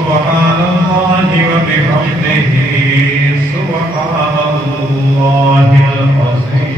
سبحان اللہ وبحمدہ سبحان اللہ العظیم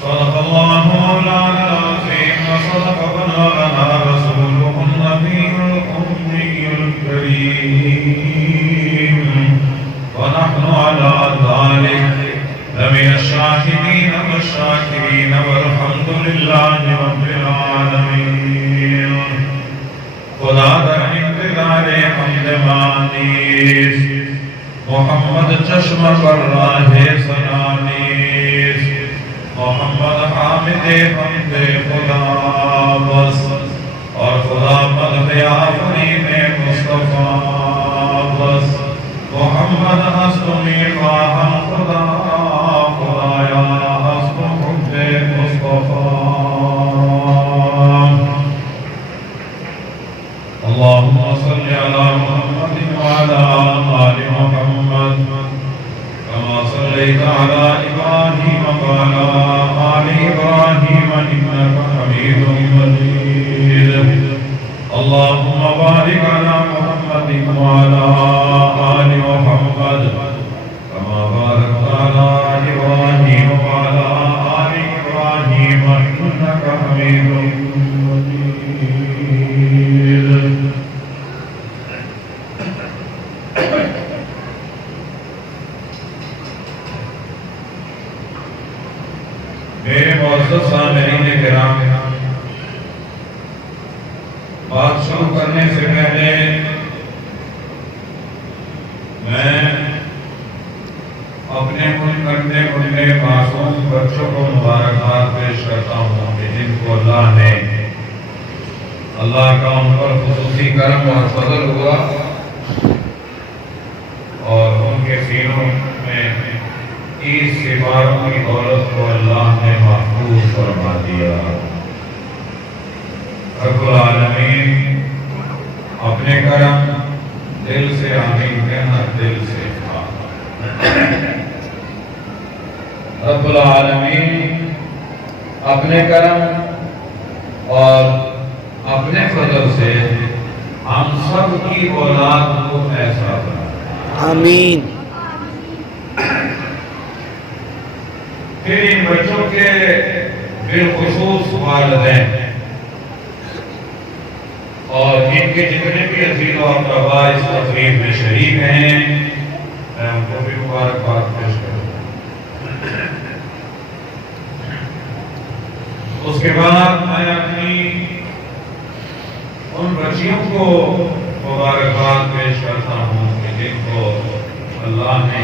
صدق اللہ مولانا العظیم وصدق بلغنا رسوله النبی الأمی الکریم ونحن على ذلك لمن الشاهدين والشاكرين والحمد لله رب العالمين. خدا در انتظار حمد مانیس محمد چشم پر راہ سنانیس محمد حامد حمد خدا بس اور خدا مدد آفرین مصطفیٰ بس محمد حسنی خواہم خدا خدایا حسن حب مصطفیٰ. اللهم صل على محمد وعلى آل محمد كما صليت على إبراهيم وعلى آل إبراهيم إنك حميد مجيد. اللهم بارك على محمد وعلى آل محمد كما باركت على إبراهيم وعلى آل إبراهيم إنك حميد مجيد. میرے معزز سامعین کرام، بات شروع کرنے سے پہلے میں اپنے کرنے بننے معصوم بچوں کو مبارکباد پیش کرتا ہوں کہ جن کو اللہ کا ان پر خصوصی کرم اور فضل ہوا اور ان کے سینوں میں 30 سپاروں کی دولت کو اللہ نے محفوظ فرما دیا. رب العالمین اپنے کرم دل سے آمین کہنا دل سے رب العالمین اپنے کرم اور اپنے فضل سے ہم سب کی اولاد کو ایسا بنا. آمین. پھر ان بچوں کے بالخصوص والدین اور ان کے جتنے بھی عزیز و اقرباء اس تقریب میں شریک ہیں، میں ان کو بھی مبارکباد پیش کروں. اس کے بعد میں اپنی ان بچیوں کو مبارکباد پیش کرتا ہوں کہ جن کو اللہ نے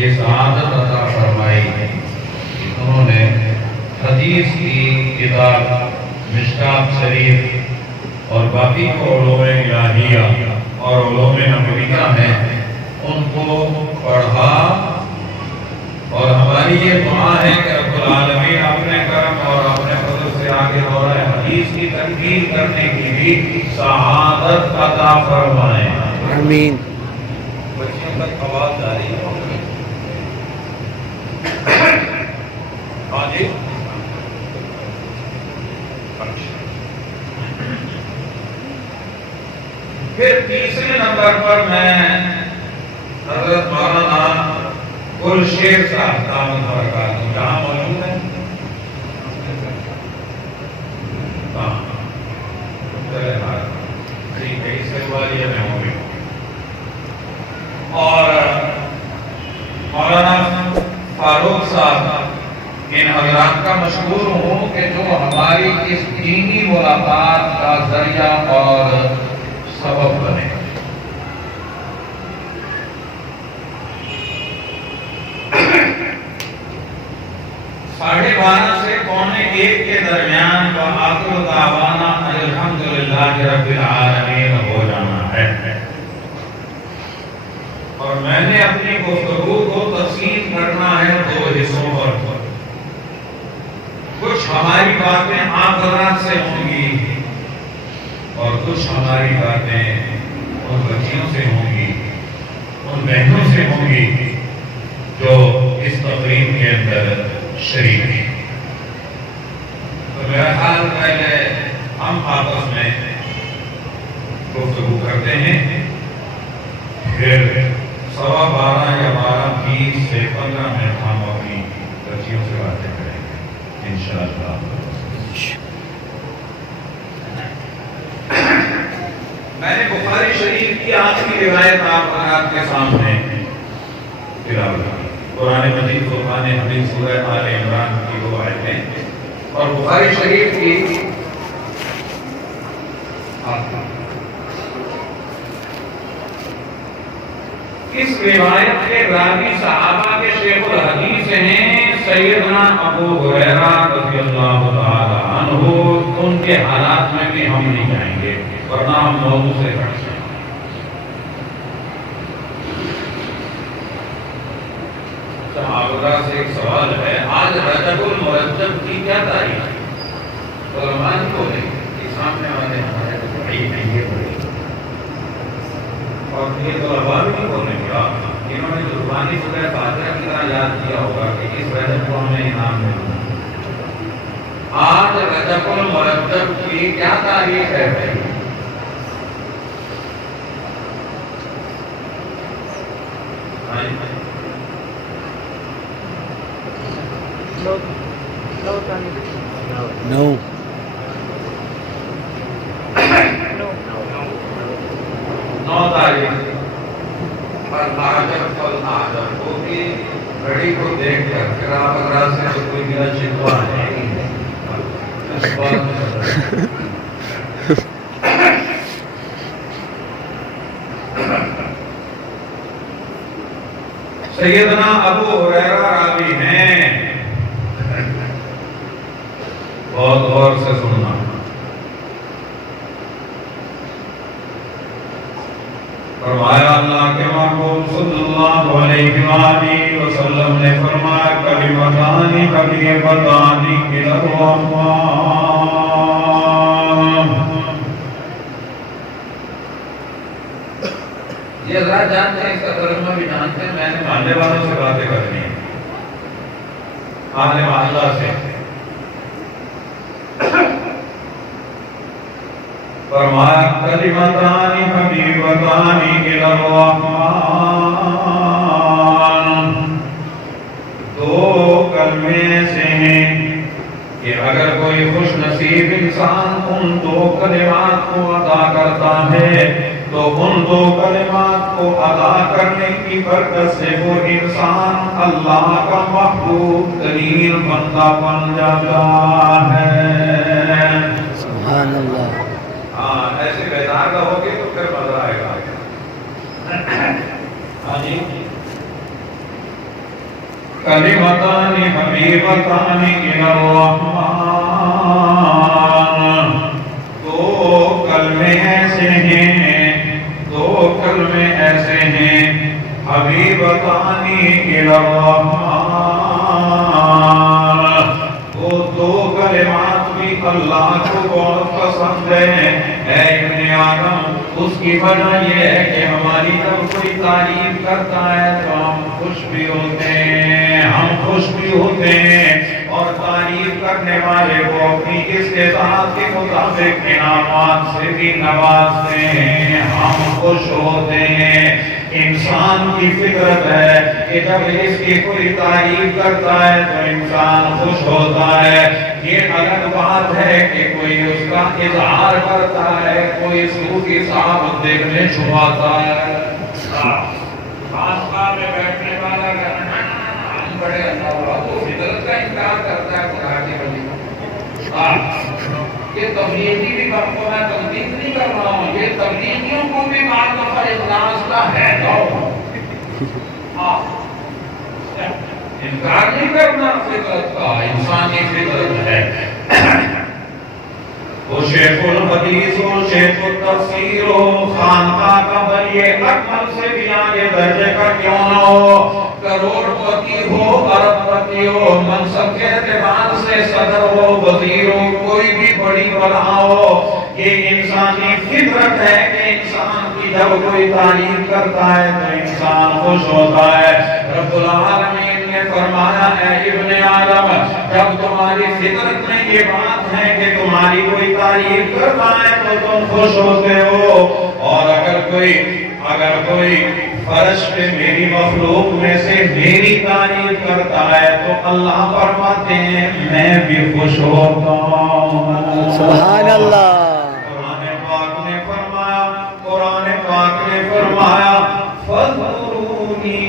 یہ سعادت عطا فرمائی ہے. انہوں نے حدیث کی کتاب مشکات شریف اور باقی کو علوم الہیہ اور علوم نبویہ ہیں ان کو پڑھا، اور ہماری یہ دعا ہے کہ رب العالمین اپنے کرم اور اپنے فضل سے آگے دورہ حدیث کی تکمیل کرنے کی بھی سعادت عطا فرمائیں. آمین. بچیوں تک آواز جاری ہے. ہاں جی. پھر تیسرے نمبر پر میں حضرت مولانا گلشیر صاحب دامت برکاتہ جہاں موجود ہیں. اور مولانا فاروق صاحب، ان حضرات کا مشکور ہوں کہ جو ہماری اس دینی ملاقات کا ذریعہ اور سبب بنے. 12:30 سے 1:45 کے درمیان وآخر دعوانا الحمدللہ رب العالمین ہو جانا ہے. اور میں نے اپنی گفتگو کو تقسیم کرنا ہے 2 حصوں پر. کچھ ہماری باتیں آپ حضرات سے ہوں گی اور کچھ ہماری باتیں ان بچیوں سے ہوں گی، ان بہنوں سے ہوں گی جو اس تقریب کے اندر شریک ہیں. تو میرا خیال پہلے ہم آپ انشاءاللہ۔ میں نے بخاری شریف کی آخری روایت آپ کے سامنے تلاوت کی، قرآن مجید فرقان حمید سورہ آل عمران کی دو آیتیں، اور بخاری شریف کی اس روایت کے راوی صحابہ کے شیخ الحدیث ہیں سیدنا ابو ہریرہ رضی اللہ تعالی عنہ۔ ان کے حالات میں بھی ہم نہیں جائیں گے ورنہ ہم موضوع سے ہٹ جائیں گے۔ صحابہ سے ایک سوال ہے، آج رجب المرجب کی کیا تاریخ ہے؟ سلمان کو نہیں، یہ سامنے والے ہمارے بھائی نہیں ہے بڑے، اور یہ طلباء بھی بولنے گا، انہوں نے جو زبانی سورہ فاتحہ کی طرح یاد کیا ہوگا کہ اس رجب کو ہمیں انعام ملا۔ آج رجب المرجب کی کیا تاریخ ہے بھائی؟ No. نو تاریخ پر آجر کو بھی گھڑی کو دیکھ کر پھر آپ اگر سے تو کوئی میرا شکوا ہے اس بات میں سیدنا ابو ہریرہ راوی ہیں، بہت غور سے سننا۔ فرمایا اللہ کے محبوب صلی اللہ علیہ وآلہ وسلم نے فرمایا کلمتان حبیبتان الی الرحمن۔ یہ ذرا جانتے ہیں، اس کا ترجمہ بھی جانتے ہیں، میں نے محلے والوں سے باتیں کرنی ہیں، اہل محلہ سے۔ فرمایا کلمتان حبیبتان الی الرحمن، دو کلمے ایسے ہیں کہ اگر کوئی خوش نصیب انسان ان دو کلمات کو ادا کرتا ہے تو ان دو کلمات کو ادا کرنے کی برکت سے وہ انسان اللہ کا محبوب ترین بندہ بن جاتا ہے۔ سبحان اللہ۔ ہاں ایسے بیدار رہو گے تو پھر مزہ آئے گا۔ ہاں جی، کلمتان حبیبتان الی الرحمن، دو کلمے ایسے ہیں، دو کلمے ایسے ہیں، حبیبتان الی الرحمن، وہ دو کلمات بھی اللہ کو بہت پسند ہے۔ اے ابن آدم، اس کی وجہ یہ ہے کہ ہماری جب کوئی تعریف کرتا ہے تو ہم خوش بھی ہوتے ہیں، ہم خوش بھی ہوتے ہیں، اور تعریف کرنے والے کو اپنی استطاعت کے مطابق انعامات سے بھی نوازتے ہیں، ہم خوش ہوتے ہیں۔ انسان کی فطرت ہے کہ جب اس کی کوئی تعریف کرتا ہے تو انسان خوش ہوتا ہے۔ یہ الگ بات ہے کہ کوئی اس کا اظہار کرتا ہے، کوئی اس کی صاحب دیکھنے چھپاتا ہے۔ خاص میں بیٹھنے والا کہنا ہم بڑے اللہ تو فطرت کا انکار کرتا ہے خدا کی ولی۔ یہ تبلیغی بھی کو میں تنقید نہیں کر رہا ہوں، یہ تبلیغیوں کو بھی بعض دفعہ اخلاص کا ہے انکار نہیں کرنا فطرت کا، انسانی فطرت ہے۔ وہ شیخ الحدیث ہو، شیخ التفسیر ہو، خانقاہ کا ولی اکمل سے بھی آگے درجے کا کیوں نہ ہو، کروڑ پتی ہو، ارب پتی ہو، منصب کے اعتبار سے صدر ہو، وزیر ہو، کوئی بھی بڑی بلا ہو، یہ انسانی فطرت ہے کہ انسان کی جب کوئی تعریف کرتا ہے تو انسان خوش ہوتا ہے۔ رب العالمین نے فرمایا اے ابن آدم، جب تمہاری فطرت میں یہ بات ہے کہ تمہاری کوئی تعریف کرتا ہے تو تم خوش ہوتے ہو، اور اگر کوئی فرش پہ میری مخلوق میں سے میری تعریف کرتا ہے تو اللہ فرماتے ہیں میں بھی خوش ہوتا ہوں. سبحان اللہ. قرآن پاک نے فرمایا فَاذْكُرُونِي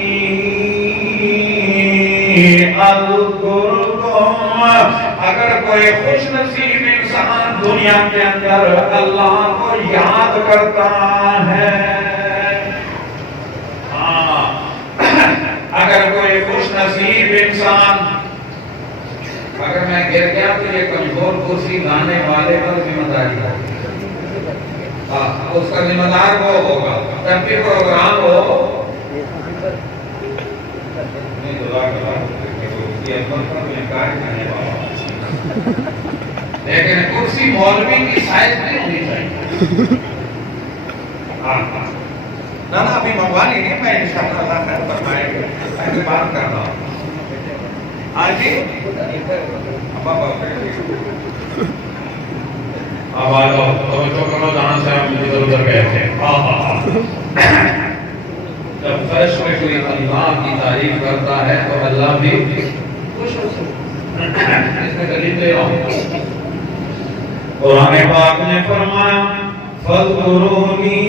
اذکرکم. اگر کوئی خوش نصیب انسان دنیا کے اندر اللہ کو یاد کرتا ہے، اگر کوئی خوش نصیب انسان، اگر میں گر گیا تو یہ کمزور کرسی گانے والے پر ذمہ داری ہے، اس کا ذمہ دار وہ ہوگا. جب بھی پروگرام ہو لیکن کرسی مولوی کی سائز نہیں ہونی چاہیے. نہ ابھی منگوا لیجیے، میں انشاءاللہ اللہ خیر فرمائے گا. میں بات کر رہا ہوں. ہاں جی اب آ جاؤ، توجہ کرو، جہاں سے ہم ادھر ادھر گئے تھے. جب فرش میں کوئی اللہ کی تعریف کرتا ہے تو اللہ بھی خوش ہوتا ہے. اس میں دلیل دے رہا ہوں. قرآن پاک نے فرمایا فَاذْكُرُونِي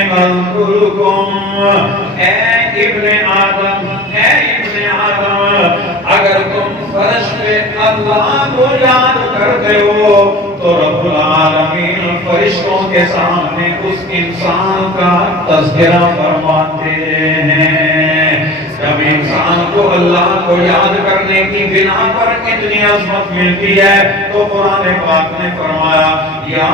اذْكُرْكُمْ. اے ابن آدم، اگر تم فرش پہ اللہ کو یاد کرتے ہو تو رب العالمین فرشتوں کے سامنے اس انسان کا تذکرہ فرماتے ہیں. جب انسان کو اللہ کو یاد کرنے کی بنا پر اتنی عظمت ملتی ہے تو قرآن پاک نے فرمایا یا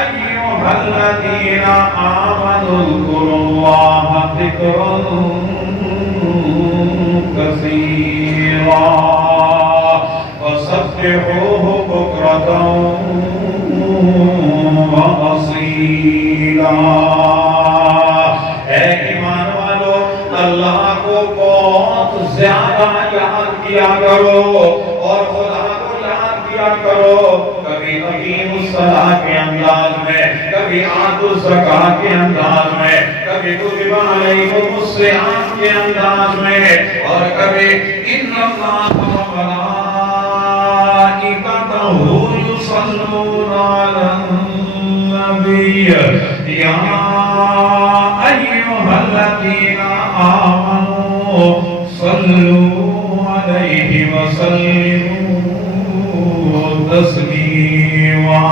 ایھا الذین آمنوا اذکروا اللہ ذکرا کثیرا وسبحوہ بکرۃ وأصیلا. اے ایمان والو، اللہ کو بہت زیادہ یاد کیا کرو اور خدا کو یاد کیا کرو. کبھی اقیم الصلاۃ کے انداز میں، کبھی آتوا الزکاۃ کے انداز میں، کبھی کتب علیکم الصیام کے انداز میں، اور کبھی ان اللہ وملائکتہ یصلون علی النبی یا ایھا الذین آمنوا صلوا علیہ وسلموا تسلیما.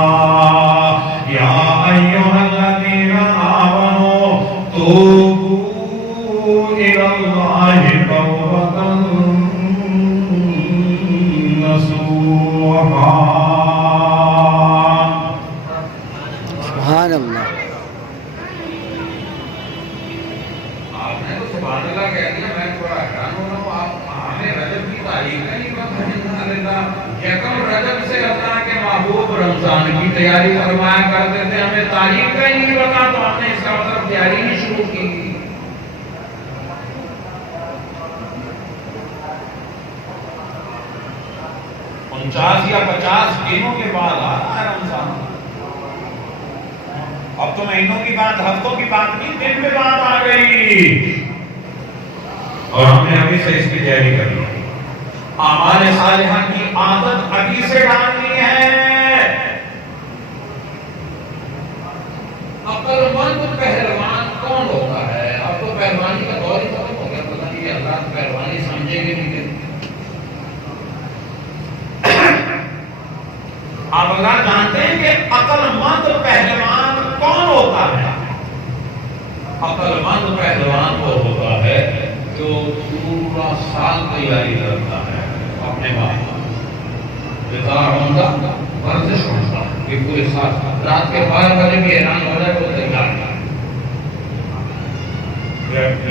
یا ایھا الذین آمنوا توبوا الی اللہ توبۃ نصوحا. سبحان اللہ. آپ نے تو سبحان اللہ کہہ دیا، میں تھوڑا حیران ہو رہا ہوں. آپ ہمیں رجب کی تاریخ نہیں پتہ. یکم رجب سے اللہ کے محبوب رمضان کی تیاری فرمایا کرتے تھے، ہمیں تاریخ کا ہی نہیں پتا تو ہم نے اس کا مطلب تیاری نہیں شروع کی. 49 یا 50 دنوں کے بعد آ رہا ہے رمضان. اب تو مہینوں کی بات، ہفتوں کی بات نہیں، دن میں بات آ گئی اور ہم نے ابھی سے اس کی تیاری کرنی ہے. اعمال صالحہ کی عادت ابھی سے ڈالنی ہے. عقل مند پہلوان کون ہوتا ہے؟ اب تو پہلوانی کا دور ہی ختم ہو گیا. پتہ نہیں اللہ پہلوانی سمجھے گے نہیں. آپ اللہ جانتے ہیں کہ عقل مند پہلوان کون ہوتا ہے؟ عقل مند پہلوان وہ ہوتا ہے جو پورا سال تیاری کرتا ہے اپنے بات ورزش ہوتا ہے کہ پورے سال رات کے 12 بجے بھی اعلان ہو جائے وہ تیار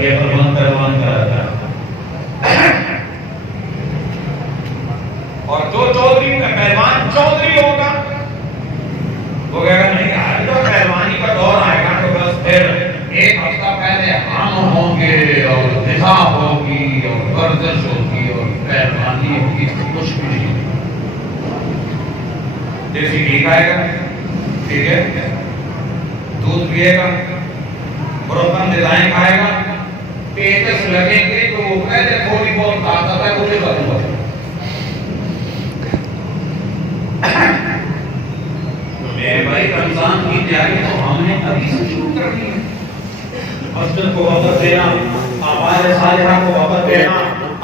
یہ پہلوان کا رہتا ہے. اور جو چودھری میں پہلوان چودھری ہوگا وہ کہے گا نہیں آج تو پہلوانی کا دور آئے گا تو بس پھر ایک ہفتہ پہلے ہم ہوں گے اور دفاع ہوگی اور ورزش ہوگی اور پہلوانی ہوگی. کچھ بھی نہیں. دیسی گھی کھائے گا، ٹھیک ہے، دودھ پیے گا، بروکن ڈیزائن کھائے گا، پیچس لگیں گے تو وہ پہلے تھوڑی بہت طاقت ہے مجھے ختم ہو جائے. میرے بھائی رمضان کی تیاری تو ہم نے ابھی سے شروع کر دی ہے. مسجد کو وقت دینا، اعمال صالحہ کو وقت دینا،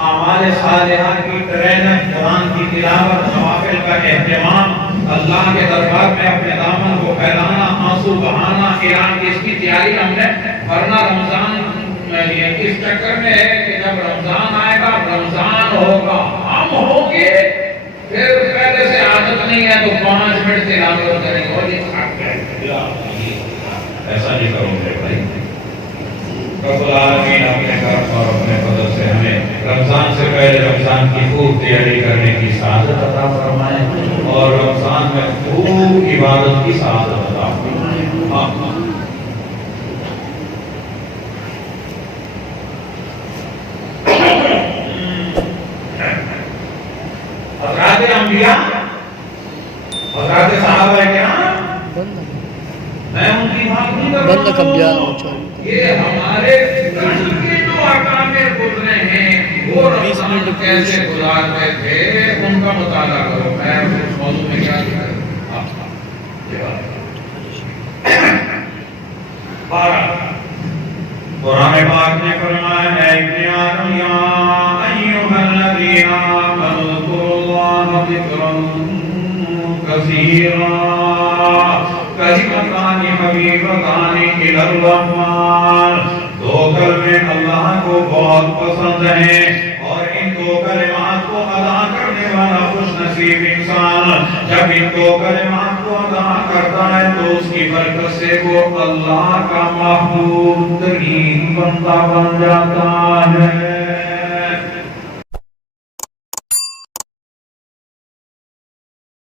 اعمال صالحہ کی ٹریننگ، قرآن کی تلاوت، نوافل کا اہتمام، اللہ کے دربار میں اپنے دامن کو پھیلانا، آنسو بہانا، قیام کی اس کی تیاری ہم نے. ورنہ رمضان اس چکر میں ہے کہ جب رمضان آئے گا، رمضان ہوگا، ہم ہوں گے، پھر پہلے سے عادت نہیں ہے تو 5 منٹ تلاوت کریں گے اور یہ تھک گئے. ایسا نہیں کرو گے بھائی. رب العالمین اپنے کرم اور اپنے فضل سے ہمیں رمضان سے پہلے رمضان کی خوب تیاری کرنے کی سعادت عطا فرمائے اور رمضان میں خوب عبادت کی سعادت عطا فرمائے. حضرات انبیاء، حضرات صحابہ کرام، میں ان کی بات نہیں کر رہا ہوں. یہ ہمارے دل کے جو احکام گزرے ہیں وہ رمضان کیسے گزارتے تھے ان کا مطالعہ کرو. میں اس موضوع میں کیا لکھا قرآن پاک نے فرمایا ہے ابن آدم یا ایھا الذین آمنوا اذکروا اللہ ذکرا کثیرا کلمتان حبیبتان الی الرحمن. 2 کلمے اللہ کو بہت پسند ہیں اور ان 2 کلمات کو ادا کرنے والا خوش نصیب انسان جب ان 2 کلمات کو ادا کرتا ہے تو اس کی برکت سے وہ اللہ کا محبوب ترین بندہ بن جاتا ہے.